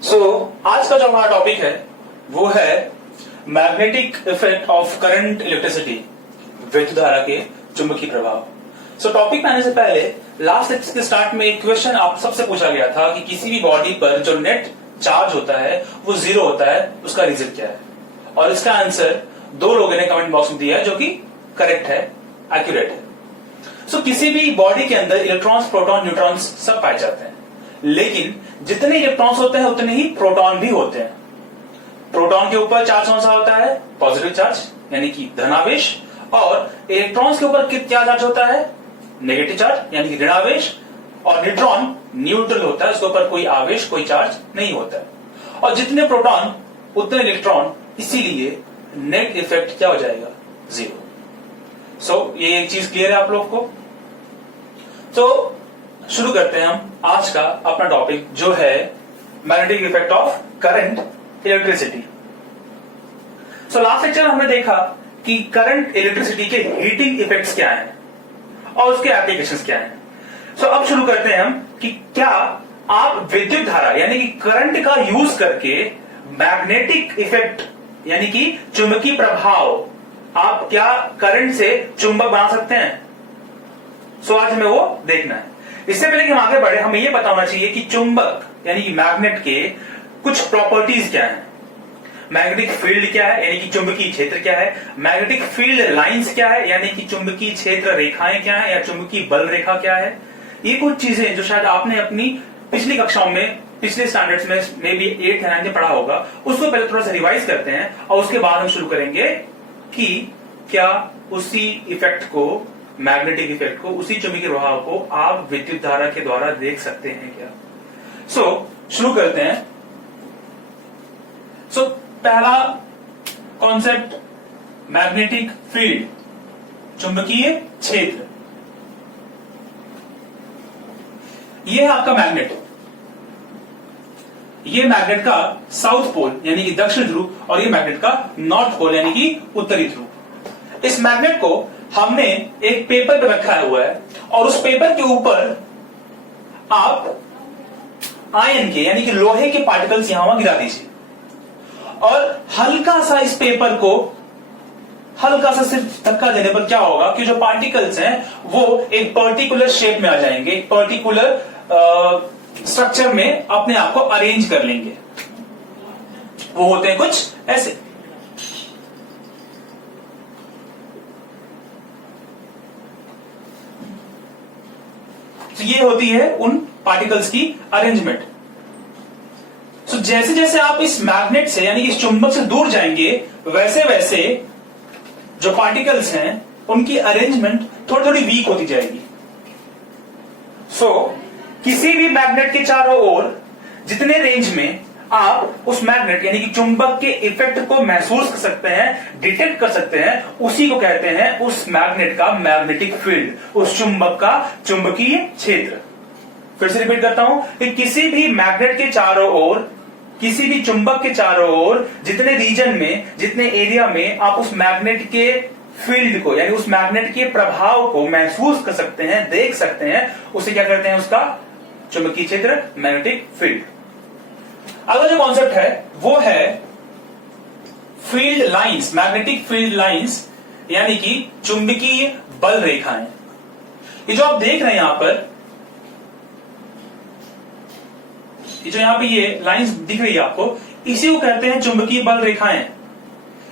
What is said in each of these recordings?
आज का जो हमारा टॉपिक है वो है magnetic effect of current electricity, विद्युत धारा के चुंबकीय प्रभाव। टॉपिक में आने से पहले लास्ट लेक्चर के स्टार्ट में एक क्वेश्चन आप सबसे पूछा गया था कि किसी भी बॉडी पर जो नेट चार्ज होता है वो 0 होता है, उसका रीजन क्या है। और इसका आंसर 2 लोगों ने कमेंट बॉक्स में दिया है जो कि करेक्ट है, एक्यूरेट है। किसी भी बॉडी के अंदर इलेक्ट्रॉन्स, प्रोटॉन, न्यूट्रॉन्स सब पाए जाते हैं, लेकिन जितने इलेक्ट्रॉन्स होते हैं उतने ही प्रोटॉन भी होते हैं। प्रोटॉन के ऊपर चार्ज कौन सा होता है? पॉजिटिव चार्ज यानी कि धनावेश। और इलेक्ट्रॉन्स के ऊपर क्या चार्ज होता है? नेगेटिव चार्ज यानी कि ऋणावेश। और न्यूट्रॉन न्यूट्रल होता है, उसके ऊपर कोई आवेश, कोई चार्ज नहीं होता है। और जितने प्रोटॉन उतने इलेक्ट्रॉन, इसीलिए नेट इफेक्ट क्या हो जाएगा? 0। ये एक चीज क्लियर है आप लोग को। शुरू करते हैं हम आज का अपना टॉपिक जो है magnetic effect of current electricity. Last lecture में हमने देखा कि करंट इलेक्ट्रिसिटी के हीटिंग इफेक्ट्स क्या हैं और उसके एप्लीकेशंस क्या हैं। अब शुरू करते हैं हम कि क्या आप विद्युत धारा यानी कि करंट का यूज करके मैग्नेटिक इफेक्ट यानी कि चुंबकीय प्रभाव, आप क्या करंट से चुंबक बना सकते हैं? आज हमें वो देखना है। इससे पहले कि हम आगे बढ़े, हमें यह पता होना चाहिए कि चुंबक यानी कि मैग्नेट के कुछ प्रॉपर्टीज क्या हैं। मैग्नेटिक फील्ड क्या है यानी कि चुंबकीय क्षेत्र क्या है, मैग्नेटिक फील्ड लाइंस क्या है यानी कि चुंबकीय क्षेत्र रेखाएं क्या है या चुंबकीय बल रेखा क्या है। ये कुछ चीजें जो शायद आपने अपनी पिछली कक्षाओं में, पिछले स्टैंडर्ड्स में भी 8th या 9th में पढ़ा होगा, उसको पहले थोड़ा सा रिवाइज करते हैं और उसके बाद हम शुरू करेंगे कि क्या उसी इफेक्ट को, मैग्नेटिक इफेक्ट को, उसी चुंबकीय प्रभाव को आप विद्युत धारा के द्वारा देख सकते हैं क्या। शुरू करते हैं। पहला कॉन्सेप्ट, मैग्नेटिक फील्ड, चुंबकीय क्षेत्र। यह है आपका मैग्नेट। यह मैग्नेट का साउथ पोल यानी कि दक्षिण ध्रुव और यह मैग्नेट का नॉर्थ पोल यानी कि उत्तरी ध्रुव। इस मैग्नेट को हमने एक पेपर पर रखा हुआ है और उस पेपर के ऊपर आप आयन के यानी कि लोहे के पार्टिकल्स यहां गिरा दीजिए और हल्का सा इस पेपर को, हल्का सा सिर्फ धक्का देने पर क्या होगा कि जो पार्टिकल्स हैं वो एक पर्टिकुलर शेप में आ जाएंगे, एक पर्टिकुलर स्ट्रक्चर में अपने आप को अरेंज कर लेंगे। वो होते हैं कुछ ऐसे। ये होती है उन पार्टिकल्स की अरेंजमेंट। जैसे जैसे आप इस मैग्नेट से यानी इस चुंबक से दूर जाएंगे, वैसे वैसे जो पार्टिकल्स हैं उनकी अरेंजमेंट थोड़ी थोड़ी वीक होती जाएगी। किसी भी मैग्नेट के चारों ओर जितने रेंज में आप उस मैग्नेट यानी कि चुंबक के इफेक्ट को महसूस कर सकते हैं, डिटेक्ट कर सकते हैं, उसी को कहते हैं उस मैग्नेट का मैग्नेटिक फील्ड, उस चुंबक का चुंबकीय क्षेत्र। फिर से रिपीट करता हूं कि किसी भी मैग्नेट के चारों ओर, किसी भी चुंबक के चारों ओर जितने रीजन में, जितने एरिया में आप उस मैग्नेट के फील्ड को यानी उस मैग्नेट के प्रभाव को महसूस कर सकते हैं, देख सकते हैं, उसे क्या करते हैं? उसका चुंबकीय क्षेत्र, मैग्नेटिक फील्ड। अगला जो कॉन्सेप्ट है वो है field lines, magnetic field lines यानी कि चुंबकीय बल रेखाएं। ये जो आप देख रहे हैं यहां पर, ये जो यहां पे ये लाइंस दिख रही है आपको, इसी को कहते हैं चुंबकीय बल रेखाएं।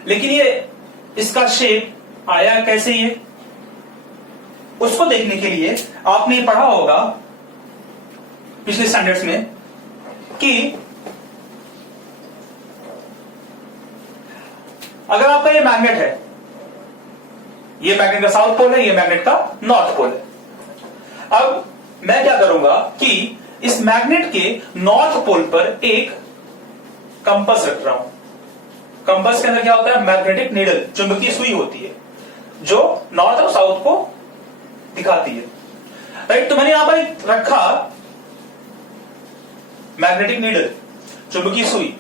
लेकिन ये इसका शेप आया कैसे? ये उसको देखने के लिए आपने पढ़ा होगा पिछले स्टैंडर्ड्स में कि अगर आपका ये मैग्नेट है, ये मैग्नेट का साउथ पोल है, ये मैग्नेट का नॉर्थ पोल है। अब मैं क्या करूंगा कि इस मैग्नेट के नॉर्थ पोल पर एक कंपास रख रहा हूं। कंपास के अंदर क्या होता है? मैग्नेटिक नीडल, चुंबकीय सुई होती है जो नॉर्थ और साउथ को दिखाती है, राइट। तो मैंने यहां पर रखा मैग्नेटिक नीडल, चुंबकीय सुई।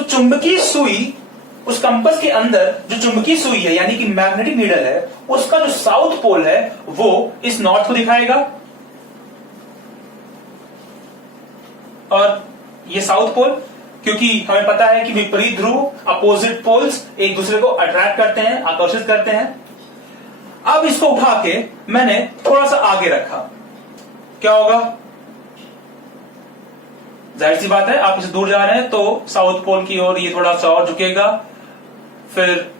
चुंबकीय सुई, उस कंपास के अंदर जो चुंबकीय सुई है यानी कि मैग्नेटिक नीडल है, उसका जो साउथ पोल है वो इस नॉर्थ को दिखाएगा और ये साउथ पोल, क्योंकि हमें पता है कि विपरीत ध्रुव अपोजिट पोल्स एक दूसरे को अट्रैक्ट करते हैं, आकर्षित करते हैं। अब इसको उठा के मैंने थोड़ा सा आगे रखा, क्या होगा? जाहिर सी बात है, आप इसे दूर जा रहे हैं तो साउथ पोल की ओर ये थोड़ा सा और झुकेगा। फिर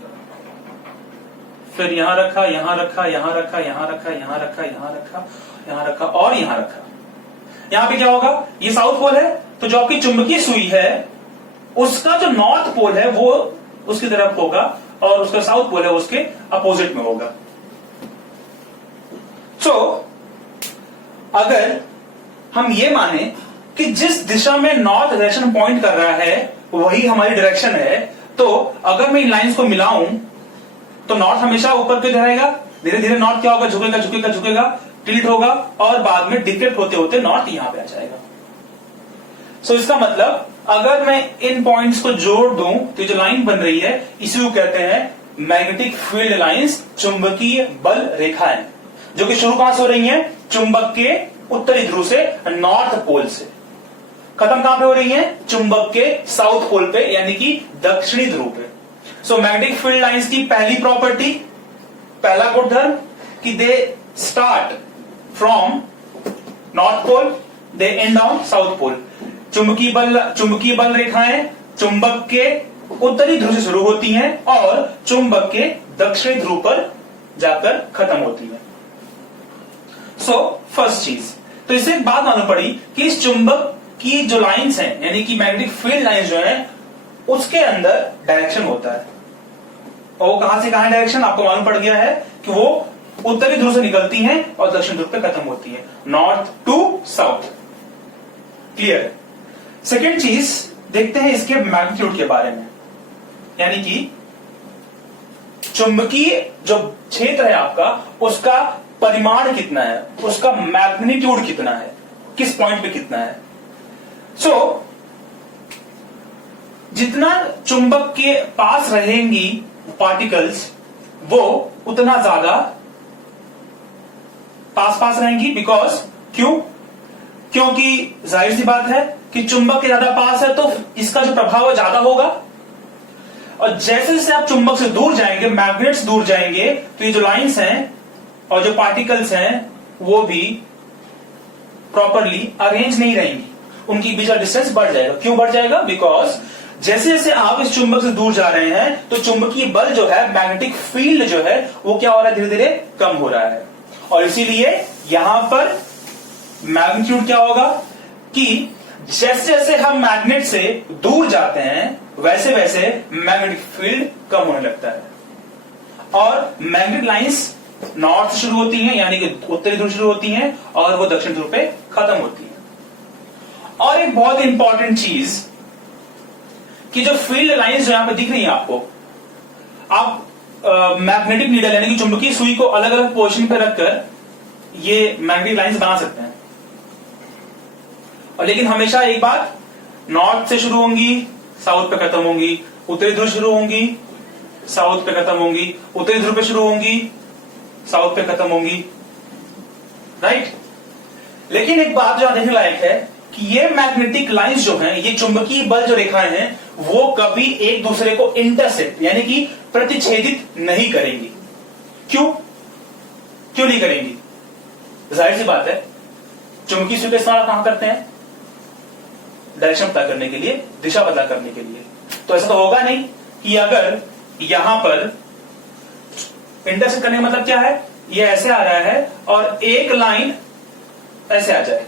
यहां रखा, यहां रखा, यहां रखा, यहां रखा, यहां रखा, यहां रखा, यहां रखा और यहां रखा। यहां पे क्या होगा? ये साउथ पोल है, तो जो आपकी चुंबकीय सुई है उसका जो नॉर्थ पोल है वो उसकी तरफ होगा और उसका साउथ पोल है उसके अपोजिट में होगा। अगर हम ये माने कि जिस दिशा में नॉर्थ डायरेक्शन पॉइंट कर रहा है वही हमारी डायरेक्शन है, तो अगर मैं इन लाइंस को मिलाऊं तो नॉर्थ हमेशा ऊपर की रहेगा, धीरे धीरे नॉर्थ क्या होगा? झुकेगा झुकेगा झुकेगा, टिल्ट होगा और बाद में डिक्टेट होते होते नॉर्थ यहां पे आ जाएगा। इसका मतलब अगर मैं इन पॉइंट्स को जोड़ दूं तो जो लाइन बन रही है इसी को कहते हैं मैग्नेटिक फील्ड लाइंस, चुंबकीय बल रेखाएं, जो कि शुरू कहां से हो रही हैं? चुंबक के उत्तरी ध्रुव से, नॉर्थ पोल से। खत्म कहां पे हो रही हैं? चुंबक के साउथ पोल पे, यानी कि दक्षिणी ध्रुव पे। मैग्नेटिक फील्ड लाइंस की पहली प्रॉपर्टी, पहला गुणधर्म कि they start from north pole, they end on south pole. चुंबकीय बल रेखाएं चुंबक के उत्तरी ध्रुव से शुरू होती हैं और चुंबक के दक्षिणी ध्रुव पर जाकर खत्म होती हैं। फर्स्ट चीज, तो इससे एक बात मालूम पड़ी कि इस चुंबक की जो लाइंस हैं, यानी कि मैग्नेटिक फील्ड लाइंस जो हैं, उसके अंदर डायरेक्शन होता है। और वो कहां से कहां डायरेक्शन आपको मालूम पड़ गया है कि वो उत्तरी ध्रुव से निकलती हैं और दक्षिण ध्रुव पे खत्म होती है, नॉर्थ टू साउथ। क्लियर है? सेकेंड चीज देखते हैं इसके मैग्नीट्यूड के बारे में, यानी कि चुंबकीय जो क्षेत्र है आपका, उसका परिमाण कितना है, उसका मैग्नीट्यूड कितना है, किस पॉइंट पे कितना है। जितना चुंबक के पास रहेंगी पार्टिकल्स वो उतना ज्यादा पास रहेंगी। बिकॉज क्योंकि जाहिर सी बात है कि चुंबक के ज्यादा पास है तो इसका जो प्रभाव है ज्यादा होगा, और जैसे जैसे आप चुंबक से दूर जाएंगे, मैग्नेट्स दूर जाएंगे, तो ये जो लाइंस हैं और जो पार्टिकल्स हैं वो भी प्रॉपरली अरेंज नहीं रहेंगी, उनके बीच का डिस्टेंस बढ़ जाएगा। क्यों बढ़ जाएगा? बिकॉज जैसे जैसे आप इस चुंबक से दूर जा रहे हैं तो चुंबकीय बल जो है, मैग्नेटिक फील्ड जो है, वो क्या हो रहा है? धीरे धीरे कम हो रहा है। और इसीलिए यहां पर मैग्नीट्यूड क्या होगा कि जैसे जैसे हम मैग्नेट से दूर जाते हैं वैसे वैसे मैग्नेटिक फील्ड कम होने लगता है, और मैग्नेटिक लाइंस नॉर्थ से शुरू होती हैं, यानी कि उत्तरी ध्रुव शुरू होती हैं और वो दक्षिण ध्रुव पे खत्म होती है। और एक बहुत इंपॉर्टेंट चीज कि जो फील्ड लाइंस जो यहां पे दिख रही हैं आपको, आप मैग्नेटिक नीडल यानी कि चुंबकीय सुई को अलग अलग पोजीशन पे रखकर ये मैग्नेटिक लाइंस बना सकते हैं। और लेकिन हमेशा एक बात, नॉर्थ से शुरू होंगी, साउथ पे खत्म होंगी, उत्तरी ध्रुव शुरू होंगी, साउथ पे खत्म होंगी, उत्तरी ध्रुव पे शुरू होंगी, साउथ पे खत्म होंगी, राइट। लेकिन एक बात जो देखने लायक है कि ये मैग्नेटिक लाइंस जो हैं, ये चुंबकीय बल जो रेखाएं हैं, वो कभी एक दूसरे को इंटरसेप्ट यानी कि प्रतिच्छेदित नहीं करेंगी। क्यों नहीं करेंगी? जाहिर सी बात है, चुंबकीय सुई का इस्तेमाल कहां करते हैं? डायरेक्शन पता करने के लिए, दिशा पता करने के लिए। तो ऐसा तो होगा नहीं कि अगर यहां पर इंटरसेप्ट करने का मतलब क्या है, ये ऐसे आ रहा है और एक लाइन ऐसे आ जाए,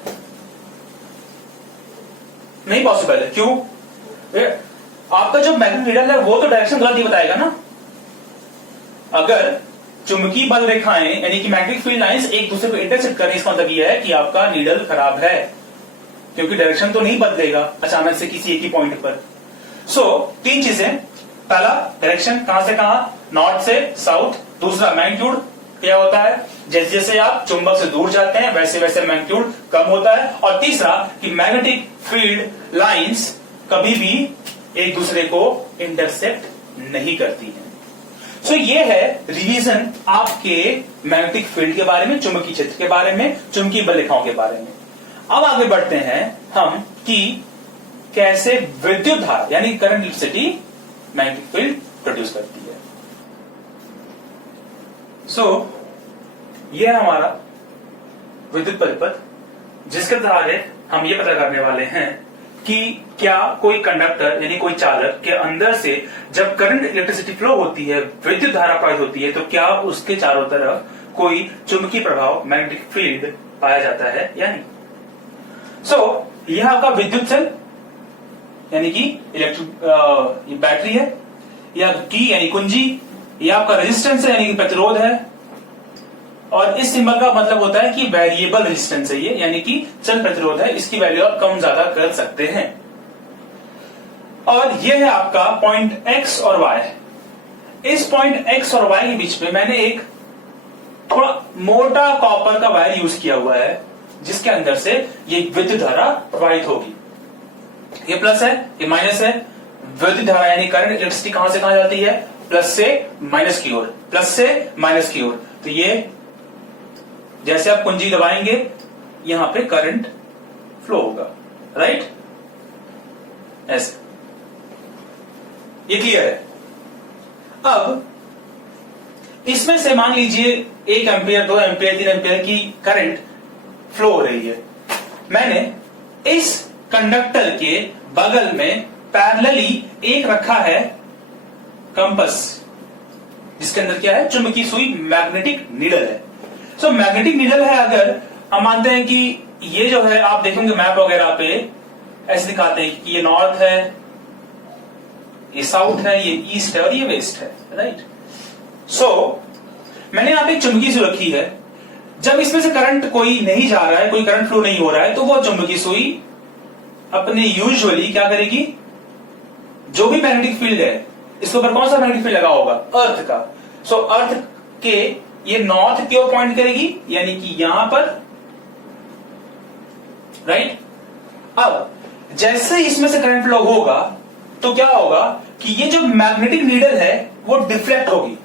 नहीं पॉसिबल है। क्यों? आपका जो मैग्नेटिक नीडल है वो तो डायरेक्शन गलत ही बताएगा ना। अगर चुंबकीय बल रेखाएं यानी कि मैग्नेटिक फील्ड लाइंस एक दूसरे को इंटरसेप्ट करें, इसका मतलब यह है कि आपका नीडल खराब है, क्योंकि डायरेक्शन तो नहीं बदलेगा अचानक से किसी एक ही पॉइंट पर। तीन चीजें, पहला डायरेक्शन कहां से कहां, नॉर्थ से साउथ। दूसरा मैग्नीट्यूड क्या होता है, जैसे जैसे आप चुंबक से दूर जाते हैं वैसे वैसे मैग्नीट्यूड कम होता है। और तीसरा कि मैग्नेटिक फील्ड लाइंस कभी भी एक दूसरे को इंटरसेप्ट नहीं करती हैं। ये है रिवीजन आपके मैग्नेटिक फील्ड के बारे में, चुंबकीय क्षेत्र के बारे में, चुंबकीय बल रेखाओं के बारे में। अब आगे बढ़ते हैं हम कि कैसे विद्युत धारा यानी current electricity magnetic field produce करती है। यह हमारा विद्युत परिपथ जिसके आगे हम ये पता करने वाले हैं कि क्या कोई कंडक्टर यानी कोई चालक के अंदर से जब करंट इलेक्ट्रिसिटी फ्लो होती है, विद्युत धारा प्रवाहित होती है, तो क्या उसके चारों तरफ कोई चुंबकीय प्रभाव मैग्नेटिक फील्ड पाया जाता है या नहीं। यह आपका विद्युत सेल यानी कि इलेक्ट्रिक बैटरी है, यह की यानी कुंजी, यह आपका रेजिस्टेंस है यानी कि प्रतिरोध है, और इस सिंबल का मतलब होता है कि वेरिएबल रेजिस्टेंस है ये, यानी कि चल प्रतिरोध है, इसकी वैल्यू आप कम ज्यादा कर सकते हैं। और यह है आपका पॉइंट एक्स और वाई। इस पॉइंट एक्स और वाई के बीच में मैंने एक थोड़ा मोटा कॉपर का वायर यूज किया हुआ है, जिसके अंदर से ये विद्युत धारा प्रवाहित होगी। ये प्लस है, ये माइनस है। विद्युत धारा यानी करंट इलेक्ट्रिसिटी कहां से कहां जाती है? प्लस से माइनस की ओर, प्लस से माइनस की ओर। तो ये जैसे आप कुंजी दबाएंगे यहां पे करंट फ्लो होगा, राइट? ऐसे ये क्लियर है। अब इसमें से मान लीजिए 1 एम्पियर, 2 एम्पियर, 3 एम्पियर की करंट फ्लो हो रही है। मैंने इस कंडक्टर के बगल में पैरेलली एक रखा है कंपास, जिसके अंदर क्या है? चुंबकीय सुई, मैग्नेटिक नीडल है। मैग्नेटिक नीडल है। अगर हम मानते हैं कि ये जो है, आप देखेंगे मैप वगैरह पे ऐसे दिखाते हैं कि ये नॉर्थ है, ये साउथ है, ये ईस्ट है और ये वेस्ट है, राइट? मैंने यहां पे एक चुंबकीय सुई रखी है। जब इसमें से करंट कोई नहीं जा रहा है, कोई करंट फ्लो नहीं हो रहा है, तो वो चुंबकीय सुई अपने यूजुअली क्या करेगी? जो भी मैग्नेटिक फील्ड है, इसके ऊपर कौन सा मैग्नेटिक फील्ड लगा होगा? अर्थ का। अर्थ के ये नॉर्थ की ओर पॉइंट करेगी, यानी कि यहां पर, राइट? अब जैसे इसमें से करंट फ्लो होगा तो क्या होगा कि ये जो मैग्नेटिक नीडल है वो डिफ्लेक्ट होगी।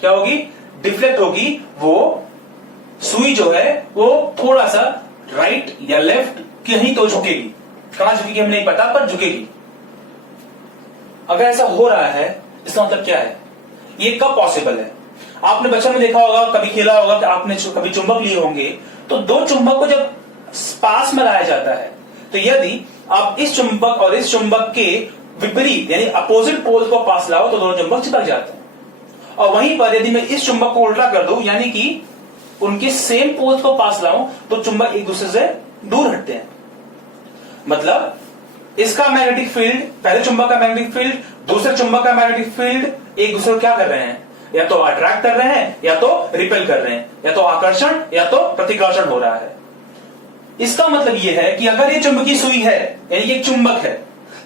क्या होगी? डिफ्लेक्ट होगी। वो सुई जो है वो थोड़ा सा राइट या लेफ्ट कहीं तो झुकेगी। कहां झुकेगी हमें नहीं पता, पर झुकेगी। अगर ऐसा हो रहा है इसका मतलब क्या है? ये कब पॉसिबल है? आपने बचपन में देखा होगा, कभी खेला होगा कि आपने कभी चुंबक लिए होंगे, तो दो चुंबक को जब पास में लाया जाता है, तो यदि आप इस चुंबक और इस चुंबक के विपरीत यानी अपोजिट पोल को पास लाओ तो दोनों चुंबक चिपक जाते हैं। और वहीं पर यदि मैं इस चुंबक को उल्टा कर दूं, यानी कि उनके सेम पोल को पास लाऊं, तो चुंबक एक दूसरे से दूर हटते हैं। मतलब इसका मैग्नेटिक फील्ड, पहले चुंबक का मैग्नेटिक फील्ड, दूसरे चुंबक का मैग्नेटिक फील्ड एक दूसरे को क्या कर रहे हैं? या तो अट्रैक्ट कर रहे हैं, या तो रिपेल कर रहे हैं, या तो आकर्षण या तो प्रतिकर्षण हो रहा है। इसका मतलब यह है कि अगर ये चुंबकीय सुई है यानी एक चुंबक है,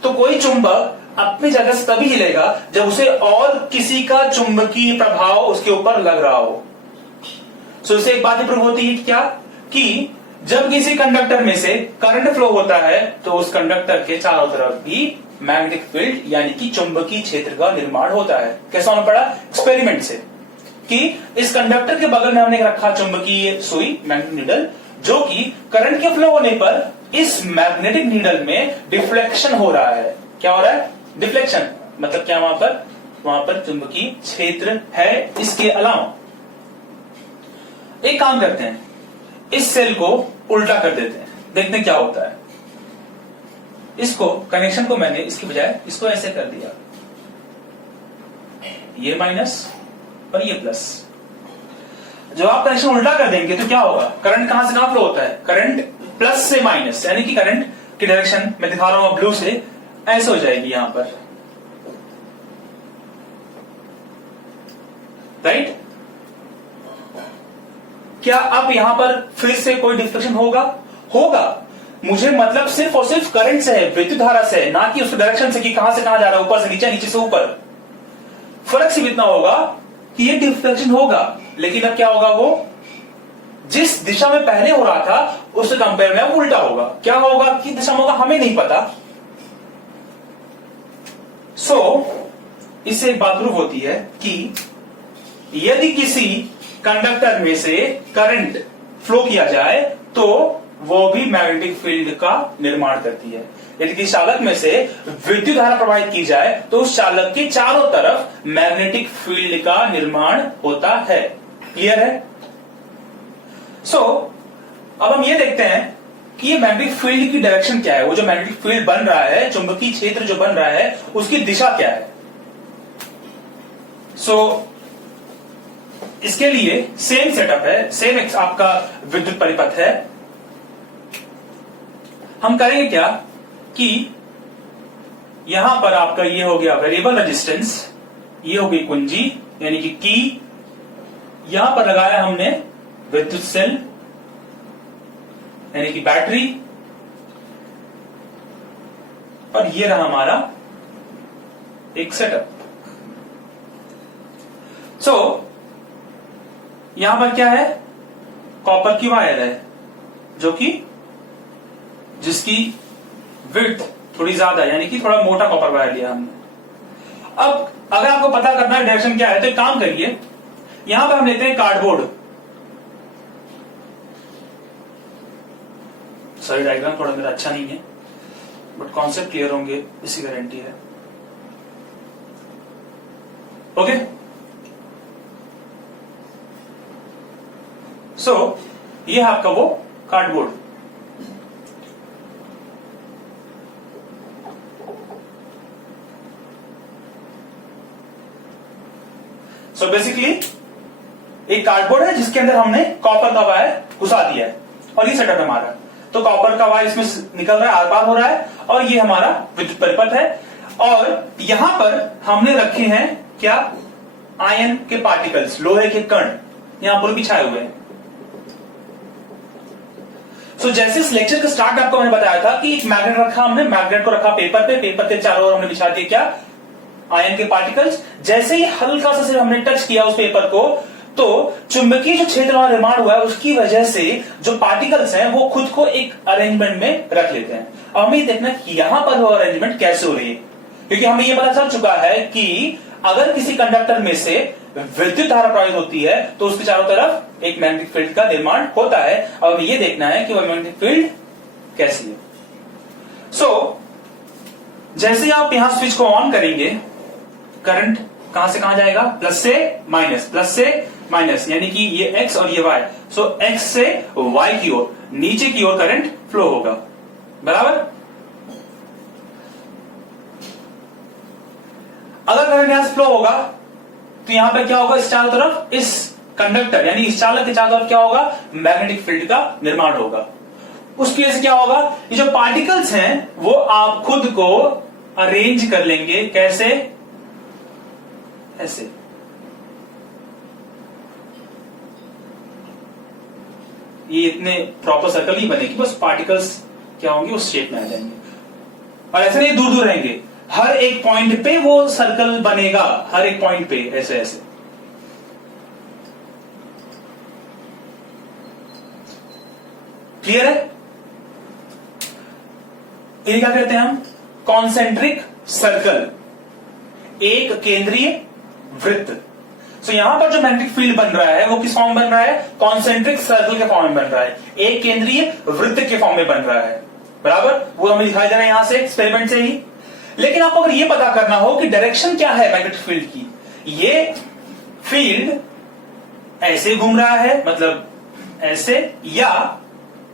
तो कोई चुंबक अपनी जगह से तभी हिलेगा जब उसे और किसी का चुंबकीय प्रभाव उसके ऊपर लग रहा हो। इससे एक बात प्रूव होती है कि क्या? कि जब किसी कंडक्टर में से करंट फ्लो होता है तो उस कंडक्टर के चारों तरफ भी मैग्नेटिक फील्ड यानी कि चुंबकीय क्षेत्र का निर्माण होता है। कैसा होना पड़ा? एक्सपेरिमेंट से, कि इस कंडक्टर के बगल में हमने रखा चुंबकीय सुई, मैग्नेटिक नीडल, जो कि करंट के फ्लो होने पर इस मैग्नेटिक नीडल में डिफ्लेक्शन हो रहा है। क्या हो रहा है? डिफ्लेक्शन। मतलब क्या? वहां पर चुंबकीय क्षेत्र है। इसके अलावा एक काम करते हैं, इस सेल को उल्टा कर देते हैं, देखते हैं क्या होता है। इसको कनेक्शन को मैंने इसकी बजाय इसको ऐसे कर दिया, ये माइनस और ये प्लस। जब आप कनेक्शन उल्टा कर देंगे तो क्या होगा? करंट कहां से कहां फ्लो होता है? करंट प्लस से माइनस, यानी कि करंट की डायरेक्शन मैं दिखा रहा हूं ब्लू से, ऐसे हो जाएगी यहां पर, राइट? क्या अब यहां पर फिर से कोई डिफ्लेक्शन होगा? मुझे मतलब सिर्फ और सिर्फ करंट से है, विद्युत धारा से है, ना कि उस डायरेक्शन से कि कहां से कहां जा रहा है, ऊपर से नीचे, नीचे से ऊपर। फर्क सिर्फ इतना होगा कि ये डिफ्लेक्शन होगा, लेकिन अब क्या होगा? वो जिस दिशा में पहले हो रहा था उससे कंपेयर में अब उल्टा होगा। क्या होगा, किस दिशा में होगा, हमें नहीं पता। इससे एक बात प्रूव होती है कि यदि किसी कंडक्टर में से करंट फ्लो किया जाए तो वो भी मैग्नेटिक फील्ड का निर्माण करती है। यदि किसी चालक में से विद्युत धारा प्रवाहित की जाए तो उस चालक के चारों तरफ मैग्नेटिक फील्ड का निर्माण होता है। क्लियर है? अब हम ये देखते हैं कि ये मैग्नेटिक फील्ड की डायरेक्शन क्या है। वो जो मैग्नेटिक फील्ड बन रहा है, चुंबकीय क्षेत्र जो बन रहा है, उसकी दिशा क्या है। इसके लिए सेम सेटअप है, सेम आपका विद्युत परिपथ है। हम करेंगे क्या कि यहां पर आपका ये हो गया वेरिएबल रेजिस्टेंस, ये हो गई कुंजी यानी कि की, यहां पर लगाया हमने विद्युत सेल यानी कि बैटरी, और ये रहा हमारा एक सेटअप। यहां पर क्या है, कॉपर की वायर है जो कि जिसकी विड्थ थोड़ी ज्यादा यानी कि थोड़ा मोटा कॉपर वायर लिया हमने। अब अगर आपको पता करना है डायरेक्शन क्या है तो एक काम करिए, यहां पर हम लेते हैं कार्डबोर्ड। सॉरी डायग्राम थोड़ा मेरा अच्छा नहीं है, बट कॉन्सेप्ट क्लियर होंगे इसकी गारंटी है। ओके, ये है आपका वो कार्डबोर्ड। बेसिकली एक कार्डबोर्ड है जिसके अंदर हमने कॉपर का वायर घुसा दिया है, और ये सेटअप है हमारा। तो कॉपर का वायर इसमें निकल रहा है, आर पार हो रहा है, और ये हमारा विद्युत परिपथ है। और यहां पर हमने रखे हैं क्या, आयन के पार्टिकल्स, लोहे के कण यहां पर बिछाए हुए हैं। जैसे इस लेक्चर का स्टार्ट आपको मैंने बताया था कि एक मैग्नेट रखा हमने, मैग्नेट को रखा पेपर पे, पेपर के चारों ओर हमने बिछा दिया क्या, आयन के पार्टिकल्स। जैसे ही हल्का सा सिर्फ हमने टच किया उस पेपर को, तो चुंबकीय जो क्षेत्र वहां निर्माण हुआ है उसकी वजह से जो पार्टिकल्स हैं वो खुद को एक अरेंजमेंट में रख लेते हैं। अब हमें देखना कि यहां पर वो अरेंजमेंट कैसे हो रही है, क्योंकि हमें ये पता चल चुका है कि अगर किसी कंडक्टर में से विद्युत धारा प्रवाहित होती है तो उसके चारों तरफ एक मैग्नेटिक फील्ड का निर्माण होता है। अब हमें ये देखना है कि वह मैग्नेटिक फील्ड कैसी है। जैसे आप यहां स्विच को ऑन करेंगे, करंट कहां से कहां जाएगा, प्लस से माइनस, प्लस से माइनस, यानी कि ये एक्स और ये वाई। एक्स से वाई की ओर, नीचे की ओर करंट फ्लो होगा, बराबर। अगर करंट यहां से फ्लो होगा तो यहां पे क्या होगा, इस चारों तरफ, इस कंडक्टर यानी इस चालक के चारों तरफ क्या होगा, मैग्नेटिक फील्ड का निर्माण होगा। उसकी वजह से क्या होगा, ये जो पार्टिकल्स हैं वो आप खुद को अरेंज कर लेंगे, कैसे, ऐसे। ये इतने प्रॉपर सर्कल नहीं बनेगी, बस पार्टिकल्स क्या होंगे उस शेप में आ जाएंगे, और ऐसे नहीं दूर दूर रहेंगे, हर एक पॉइंट पे वो सर्कल बनेगा, हर एक पॉइंट पे ऐसे ऐसे। क्लियर है? ये क्या कहते हैं हम, कॉन्सेंट्रिक सर्कल, एक केंद्रीय वृत्त। यहां पर जो मैग्नेटिक फील्ड बन रहा है वो किस फॉर्म में बन रहा है, कॉन्सेंट्रिक सर्कल के फॉर्म में बन रहा है, एक केंद्रीय वृत्त के फॉर्म में बन रहा है, बराबर। वो हमें दिखाई दे रहा है यहां से एक्सपेरिमेंट से ही। लेकिन आपको अगर ये पता करना हो कि डायरेक्शन क्या है मैग्नेटिक फील्ड की, ये फील्ड ऐसे घूम रहा है, मतलब ऐसे, या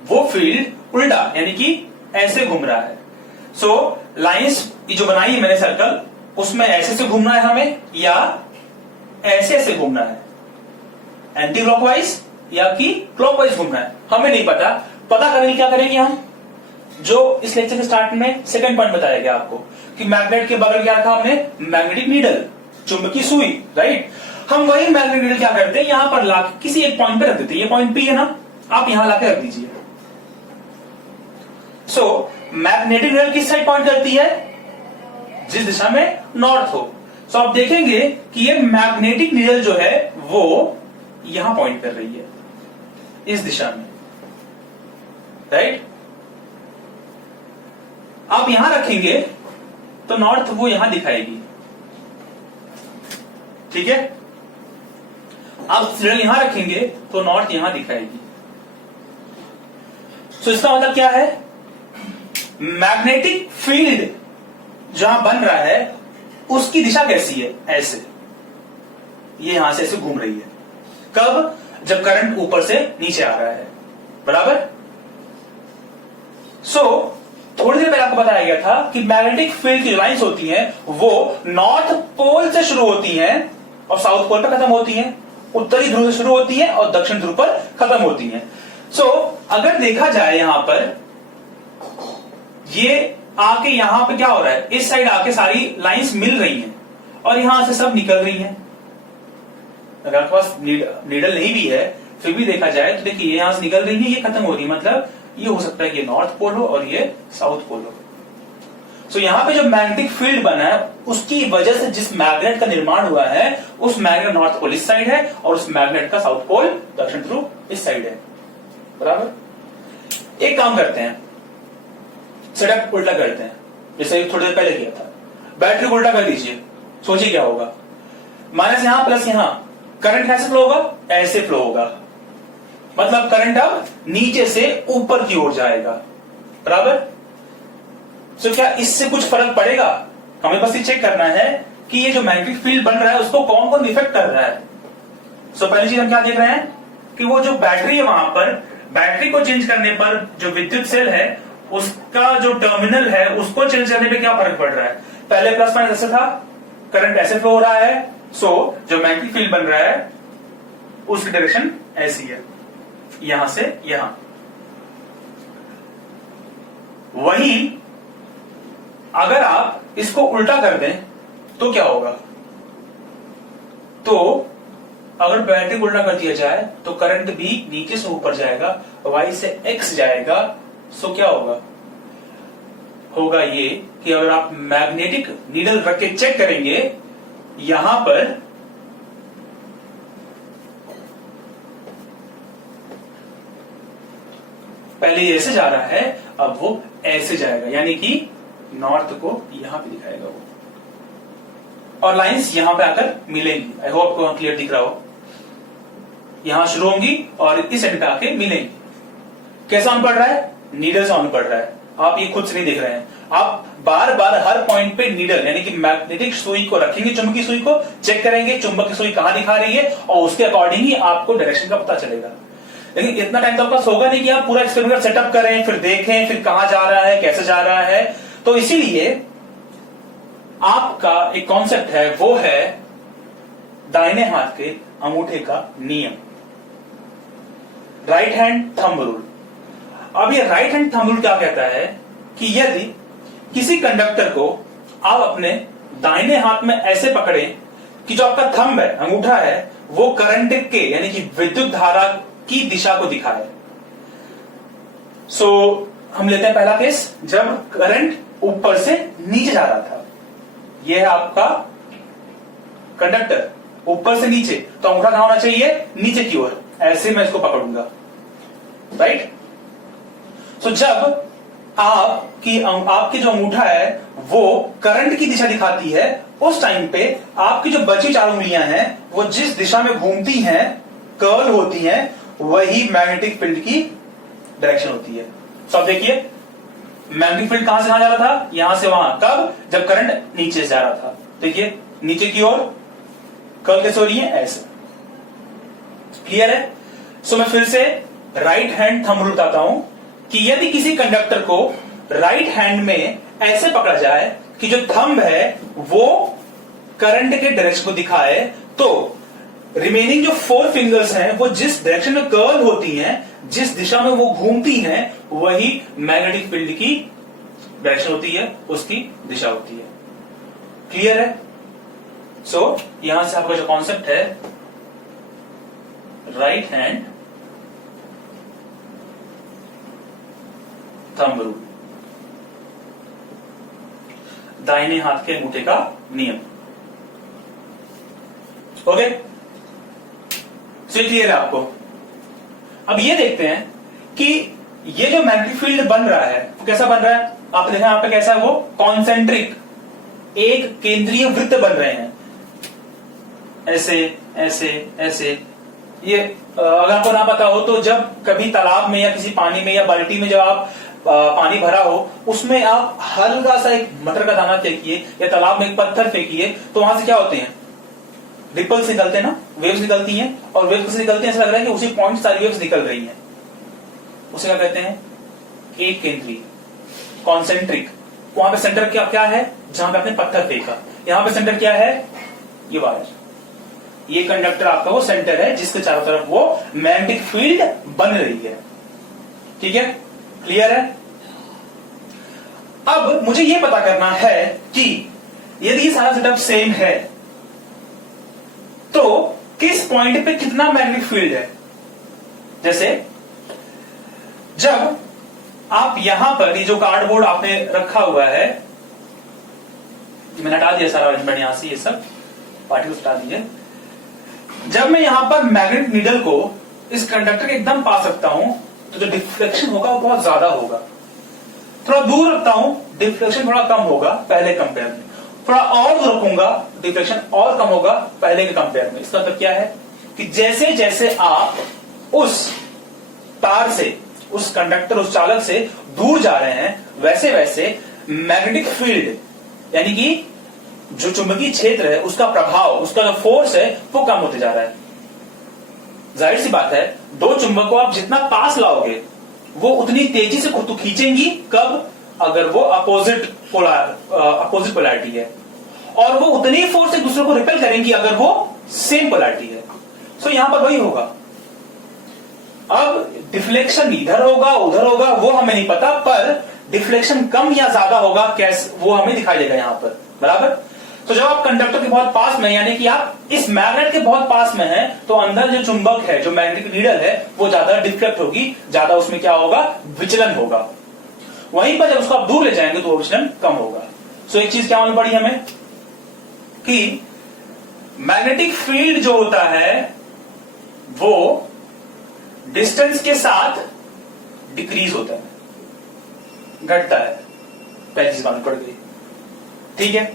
वो फील्ड उल्टा यानी कि ऐसे घूम रहा है। लाइंस जो बनाई है मैंने सर्कल, उसमें ऐसे से घूमना है हमें, या ऐसे ऐसे घूमना है, एंटी क्लॉकवाइज या कि क्लॉकवाइज घूमना है, हमें नहीं पता। पता करने क्या करेंगे हम, जो इस लेक्चर के स्टार्ट में सेकंड पॉइंट बताया गया आपको कि मैग्नेट के बगल क्या रखा हमने, मैग्नेटिक नीडल, चुंबकीय सुई, राइट। हम वही मैग्नेटिक नीडल क्या करते हैं, यहां पर ला किसी एक पॉइंट पे रख देते हैं। ये पॉइंट पी है ना, आप यहां लाके रख दीजिए। मैग्नेटिक नीडल किस साइड पॉइंट करती है, जिस दिशा में नॉर्थ हो। आप देखेंगे कि ये मैग्नेटिक नीडल जो है वो यहां पॉइंट कर रही है, इस दिशा में, राइट। आप यहां रखेंगे तो नॉर्थ वो यहां दिखाएगी, ठीक है। आप नीडल यहां रखेंगे तो नॉर्थ यहां दिखाएगी। तो इसका मतलब क्या है, मैग्नेटिक फील्ड जहां बन रहा है उसकी दिशा कैसी है, ऐसे, ये यहां से ऐसे घूम रही है। कब, जब करंट ऊपर से नीचे आ रहा है, बराबर। थोड़ी देर पहले आपको बताया गया था कि मैग्नेटिक फील्ड की लाइंस होती हैं वो नॉर्थ पोल से शुरू होती हैं और साउथ पोल पर खत्म होती हैं, उत्तरी ध्रुव से शुरू होती हैं और दक्षिण ध्रुव पर खत्म होती हैं। अगर देखा जाए यहां पर, ये आके यहां पे क्या हो रहा है, इस साइड आके सारी लाइंस मिल रही हैं और यहां से सब निकल रही हैं। अगर आपके पास नीडल नहीं भी है फिर भी देखा जाए तो देखिए, यहां से निकल रही है, ये खत्म हो रही है, मतलब ये हो सकता है कि नॉर्थ पोल हो और ये साउथ पोल हो। यहां पे जो मैग्नेटिक फील्ड बना है उसकी वजह से जिस मैग्नेट का निर्माण हुआ है, उस मैग्नेट नॉर्थ पोल इस साइड है और उस मैग्नेट का साउथ पोल, दक्षिण ध्रुव, इस साइड है, बराबर। एक काम करते हैं, सेटअप उल्टा करते हैं, जैसे थोड़ी देर पहले किया था। बैटरी को उल्टा कर लीजिए, सोचिए क्या होगा। माइनस यहां प्लस यहां, करंट कैसे फ्लो होगा, ऐसे फ्लो होगा, मतलब करंट अब नीचे से ऊपर की ओर जाएगा, बराबर। क्या इससे कुछ फर्क पड़ेगा? हमें बस ये चेक करना है कि ये जो मैग्नेटिक फील्ड बन रहा है उसको कौन कौन इफेक्ट कर रहा है। पहली चीज हम क्या देख रहे हैं कि वो जो बैटरी है वहां पर, बैटरी को चेंज करने पर जो विद्युत सेल है उसका जो टर्मिनल है उसको चेंज करने पे क्या फर्क पड़ रहा है। पहले प्लस माइनस ऐसे था, करंट ऐसे फ्लो हो रहा है, जो मैग्नेटिक फील्ड बन रहा है उसकी डायरेक्शन ऐसी है, यहां से यहां। वहीं अगर आप इसको उल्टा कर दें तो क्या होगा, तो अगर बैटरी को उल्टा कर दिया जाए तो करंट भी नीचे से ऊपर जाएगा, y से x जाएगा। क्या होगा ये कि अगर आप मैग्नेटिक नीडल रख के चेक करेंगे, यहां पर पहले ये ऐसे जा रहा है, अब वो ऐसे जाएगा, यानी कि नॉर्थ को यहां पे दिखाएगा वो, और लाइंस यहां पे आकर मिलेंगी। आई होप आपको क्लियर दिख रहा हो, यहां शुरू होंगी और इस एंड पे आके मिलेंगी। कैसा ऑन पड़ रहा है, नीडल से ऑन पड़ रहा है, आप ये खुद से नहीं देख रहे हैं। आप बार बार हर पॉइंट पे नीडल यानी कि मैग्नेटिक सुई को रखेंगे, चुंबकीय सुई को चेक करेंगे, चुंबकीय सुई कहां दिखा रही है और उसके अकॉर्डिंग ही आपको डायरेक्शन का पता चलेगा। लेकिन इतना टाइम तो आपके पास होगा नहीं कि आप पूरा एक्सपेरिमेंट सेटअप करें, फिर देखें, फिर कहां जा रहा है, कैसे जा रहा है। तो इसीलिए आपका एक कॉन्सेप्ट है, वो है दाहिने हाथ के अंगूठे का नियम, राइट हैंड थंब रूल। अब ये राइट हैंड थंब रूल क्या कहता है कि यदि किसी कंडक्टर को आप अपने दाहिने हाथ में ऐसे पकड़े कि जो आपका थंब है, अंगूठा है, वो करंट के यानी कि विद्युत धारा की दिशा को दिखाए। हम लेते हैं पहला केस, जब करंट ऊपर से नीचे जा रहा था। यह है आपका कंडक्टर, ऊपर से नीचे, तो अंगूठा कहां होना चाहिए, नीचे की ओर, ऐसे मैं इसको पकड़ूंगा, राइट। जब आपकी जो अंगूठा है वो करंट की दिशा दिखाती है, उस टाइम पे आपकी जो बची चार उंगलियां हैं वो जिस दिशा में घूमती हैं, कर्ल होती हैं, वही मैग्नेटिक फील्ड की डायरेक्शन होती है। अब देखिए, मैग्नेटिक फील्ड कहां से कहां जा रहा था, यहां से वहां, कब, जब करंट नीचे से जा रहा था। देखिए नीचे की ओर, कर्ल कैसे हो रही है, ऐसे, क्लियर है। मैं फिर से राइट हैंड थंब रूल बताता हूं कि यदि किसी कंडक्टर को राइट हैंड में ऐसे पकड़ा जाए कि जो थंब है वो करंट के डायरेक्शन को दिखाए, तो रिमेनिंग जो 4 फिंगर्स हैं वो जिस डायरेक्शन में कर्ल होती हैं, जिस दिशा में वो घूमती हैं, वही मैग्नेटिक फील्ड की डायरेक्शन होती है, उसकी दिशा होती है। क्लियर है। यहां से आपका जो कॉन्सेप्ट है, राइट हैंड थंब रूल, दाहिने हाथ के अंगूठे का नियम। ओके, क्लियर है आपको। अब ये देखते हैं कि ये जो मैग्नेटिक फील्ड बन रहा है वो कैसा बन रहा है। आप देखें यहां पे कैसा है, वो कॉन्सेंट्रिक, एक केंद्रीय वृत्त बन रहे हैं, ऐसे ऐसे ऐसे, ये अगर आपको ना पता हो तो जब कभी तालाब में या किसी पानी में या बाल्टी में जब आप पानी भरा हो उसमें आप हल्का सा एक मटर का दाना फेंकिए या तालाब में एक पत्थर फेंकिए तो वहां से क्या होते हैं, रिपल्स निकलते हैं ना, वेव्स निकलती हैं। और वेव्स कैसे निकलती हैं, ऐसा लग रहा है कि उसी पॉइंट सारी वेव्स निकल रही हैं। उसे क्या कहते हैं, एक केंद्रीय, कॉन्सेंट्रिक। वहां पे सेंटर क्या क्या है, जहां पे आपने पत्थर फेंका, यहां पे सेंटर क्या है, ये वायर, ये कंडक्टर आपका वो सेंटर है जिसके चारों तरफ वो मैग्नेटिक फील्ड बन रही है। ठीक है, क्लियर है। अब मुझे ये पता करना है कि यदि ये सारा सेटअप सेम है तो किस पॉइंट पे कितना मैग्नेटिक फील्ड है। जैसे जब आप यहां पर ये जो कार्डबोर्ड आपने रखा हुआ है, मैंने हटा दिया सारा अरेंजमेंट यहां से, ये सब पार्टिकल्स हटा दिए। जब मैं यहां पर मैग्नेटिक नीडल को इस कंडक्टर के एकदम पास रखता हूं तो जो डिफ्लेक्शन होगा वो बहुत ज्यादा होगा। थोड़ा दूर रखता हूं, डिफ्लेक्शन थोड़ा कम होगा पहले कंपेयर में। थोड़ा और दूर रखूंगा, डिफ्लेक्शन और कम होगा पहले के कंपेयर में। इसका मतलब क्या है कि जैसे जैसे आप उस तार से, उस कंडक्टर, उस चालक से दूर जा रहे हैं वैसे वैसे मैग्नेटिक फील्ड यानी कि जो चुंबकीय क्षेत्र है उसका प्रभाव, उसका जो फोर्स है वो कम होते जा रहा है। जाहिर सी बात है, दो चुंबक को आप जितना पास लाओगे वो उतनी तेजी से खुद खींचेंगी। कब, अगर वो अपोजिट पोलैरिटी है, और वो उतनी फोर्स एक दूसरे को रिपेल करेंगी अगर वो सेम पोलैरिटी है। सो यहां पर वही होगा। अब डिफ्लेक्शन इधर होगा उधर होगा वो हमें नहीं पता, पर डिफ्लेक्शन कम या ज्यादा होगा कैसे वो हमें दिखाई देगा यहां पर, बराबर। तो जब आप कंडक्टर के बहुत पास में, यानी कि आप इस मैग्नेट के बहुत पास में हैं, तो अंदर जो चुंबक है, जो मैग्नेटिक नीडल है, वो ज्यादा डिफ्लेक्ट होगी, ज्यादा उसमें क्या होगा, विचलन होगा। वहीं पर जब उसको आप दूर ले जाएंगे तो वो विचलन कम होगा। सो एक चीज क्या मालूम पड़ी हमें कि मैग्नेटिक फील्ड जो होता है वो डिस्टेंस के साथ डिक्रीज होता है, घटता है। पहली चीज मालूम पड़ गई। ठीक है,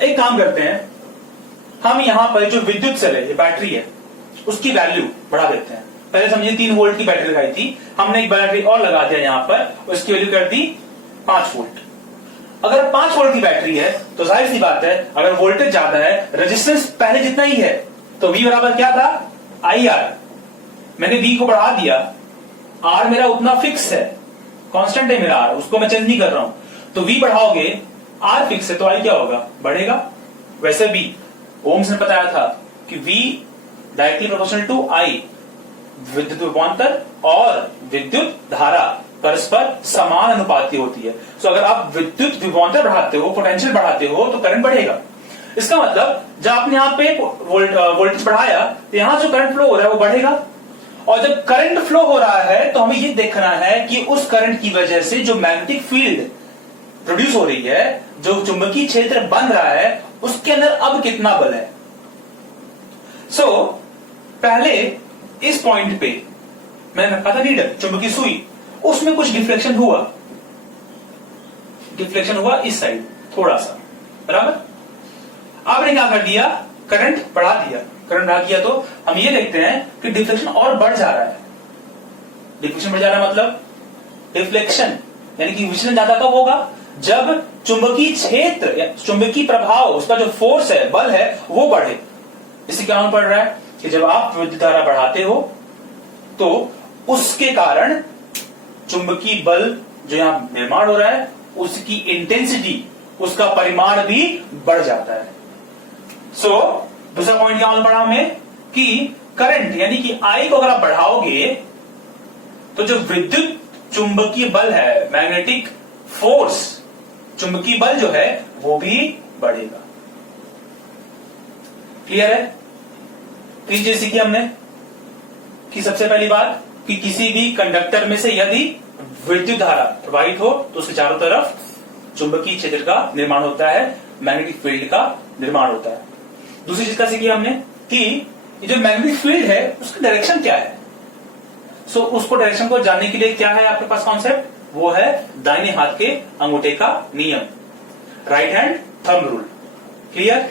एक काम करते हैं, हम यहां पर जो विद्युत सेल है, ये बैटरी है, उसकी वैल्यू बढ़ा देते हैं। पहले समझिए 3 वोल्ट की बैटरी लगाई थी, हमने एक बैटरी और लगा दिया यहां पर, उसकी वैल्यू कर दी 5 वोल्ट। अगर 5 वोल्ट की बैटरी है तो जाहिर सी बात है, अगर वोल्टेज ज्यादा है, रेजिस्टेंस पहले जितना ही है, तो V बराबर क्या था, IR। मैंने V को बढ़ा दिया, R मेरा उतना फिक्स है, कांस्टेंट है मेरा R, उसको मैं चेंज नहीं कर रहा हूं। तो V बढ़ाओगे, R फिक्स है तो I क्या होगा, बढ़ेगा। वैसे भी ओम्स ने बताया था कि V directly proportional to I, विद्युत विभवांतर और विद्युत धारा परस्पर समान अनुपाती होती है। तो अगर आप विद्युत विभवांतर बढ़ाते हो, पोटेंशियल बढ़ाते हो, तो करंट बढ़ेगा। इसका मतलब जब आपने यहां पे वोल्टेज बढ़ाया तो यहां जो करंट फ्लो हो रहा है वो बढ़ेगा। और जब करंट फ्लो हो रहा है तो हमें ये देखना है कि उस करंट की वजह से जो मैग्नेटिक फील्ड प्रोड्यूस हो रही है, जो चुंबकीय क्षेत्र बन रहा है, उसके अंदर अब कितना बल है। पहले इस पॉइंट पे मैंने रखा था नीडल, चुंबकीय सुई, उसमें कुछ डिफ्लेक्शन हुआ, इस साइड थोड़ा सा, बराबर। आपने क्या कर दिया, करंट बढ़ा दिया। करंट बढ़ा दिया तो हम ये देखते हैं कि डिफ्लेक्शन और बढ़ जा रहा है। डिफ्लेक्शन बढ़ जा रहा है मतलब डिफ्लेक्शन यानी कि विचलन ज्यादा कब होगा, जब चुंबकीय क्षेत्र या चुंबकीय प्रभाव, उसका जो फोर्स है, बल है, वो बढ़े। इससे क्या होना पड़ रहा है कि जब आप विद्युत धारा बढ़ाते हो तो उसके कारण चुंबकीय बल जो यहां निर्माण हो रहा है, उसकी इंटेंसिटी, उसका परिमाण भी बढ़ जाता है। दूसरा पॉइंट क्या मालूम पड़ा हमें कि करंट यानी कि I को अगर आप बढ़ाओगे तो जो विद्युत चुंबकीय बल है, मैग्नेटिक फोर्स, चुंबकीय बल जो है वो भी बढ़ेगा। क्लियर है। तीन चीज सीखी हमने कि सबसे पहली बात कि किसी भी कंडक्टर में से यदि विद्युत धारा प्रवाहित हो तो उसके चारों तरफ चुंबकीय क्षेत्र का निर्माण होता है, मैग्नेटिक फील्ड का निर्माण होता है। दूसरी चीज क्या सीखी हमने कि जो मैग्नेटिक फील्ड है उसकी डायरेक्शन क्या है। उसको डायरेक्शन को जानने के लिए क्या है आपके पास कॉन्सेप्ट, वो है दाहिने हाथ के अंगूठे का नियम, right hand thumb rule. Clear.